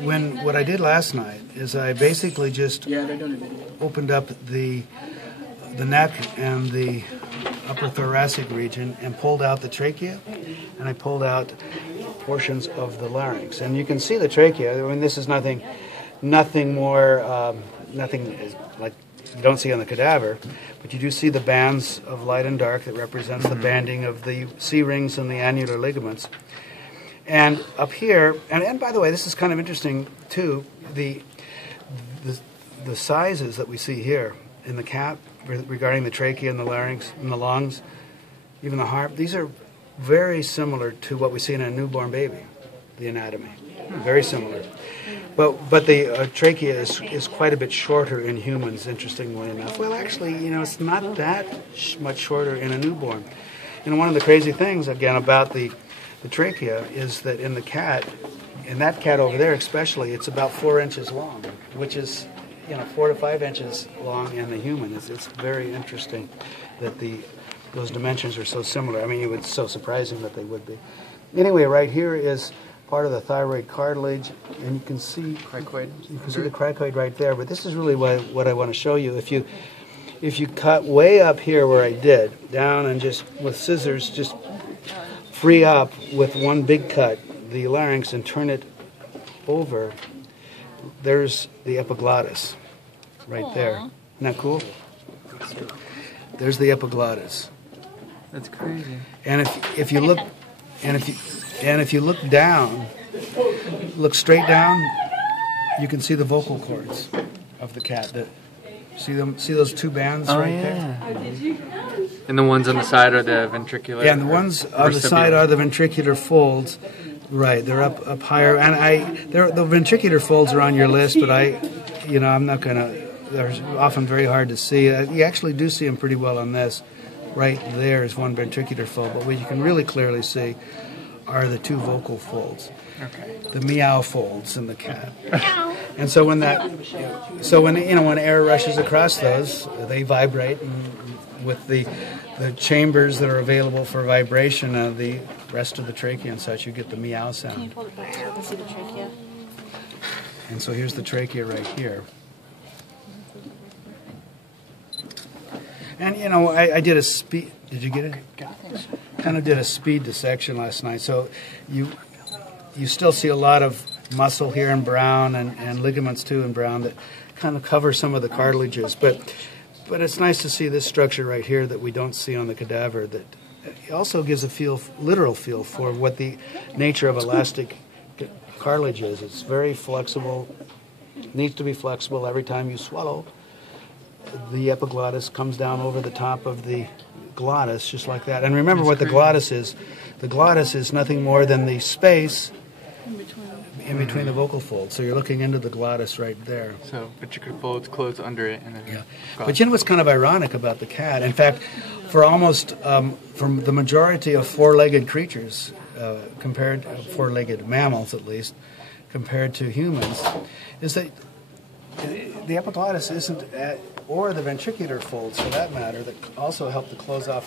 what I did last night is I basically just opened up the neck and the upper thoracic region and pulled out the trachea, and I pulled out portions of the larynx. And you can see the trachea. I mean, this is nothing more, nothing like you don't see on the cadaver, but you do see the bands of light and dark that represents the banding of the C-rings and the annular ligaments. And up here, and by the way, this is kind of interesting too, the sizes that we see here in the cat regarding the trachea and the larynx and the lungs, even the heart, these are very similar to what we see in a newborn baby, the anatomy. Very similar. But the trachea is quite a bit shorter in humans, interestingly enough. Well, actually, it's not that much shorter in a newborn. One of the crazy things, again, about the trachea is that in the cat, in that cat over there especially, it's about 4 inches long, which is 4 to 5 inches long in the human. It's very interesting that those dimensions are so similar. I mean, it's so surprising that they would be. Anyway, right here is part of the thyroid cartilage, and you can see cricoid. You can see the cricoid right there. But this is really what I want to show you. If you cut way up here where I did, down and just with scissors, just free up with one big cut the larynx and turn it over, there's the epiglottis right there. Isn't that cool? There's the epiglottis. That's crazy. And if you look, if you look down, look straight down, you can see the vocal cords of the cat. See them? See those two bands right there? And the ones on the side are the ventricular. Yeah, and the ones on the side are the ventricular folds. Right, they're up higher, and the ventricular folds are on your list, but I'm not gonna. They're often very hard to see. You actually do see them pretty well on this. Right there is one ventricular fold, but what you can really clearly see are the two vocal folds, the meow folds in the cat. And so when when air rushes across those, they vibrate, and with the chambers that are available for vibration, the rest of the trachea and such, you get the meow sound. Can you pull it back so I can see the trachea? And so here's the trachea right here. And I did a speed. Did you get it? Kind of did a speed dissection last night. So you still see a lot of muscle here in brown and ligaments too in brown that kind of cover some of the cartilages. But it's nice to see this structure right here that we don't see on the cadaver. That also gives a literal feel for what the nature of elastic cartilage is. It's very flexible. Needs to be flexible every time you swallow. The epiglottis comes down over the top of the glottis, just like that. And remember what the glottis is. The glottis is nothing more than the space in between the vocal folds. So you're looking into the glottis right there. So ventricular folds close under it, and then But what's kind of ironic about the cat? In fact, for almost from the majority of four-legged creatures, compared to four-legged mammals at least, compared to humans, is that the epiglottis isn't or the ventricular folds, for that matter, that also help to close off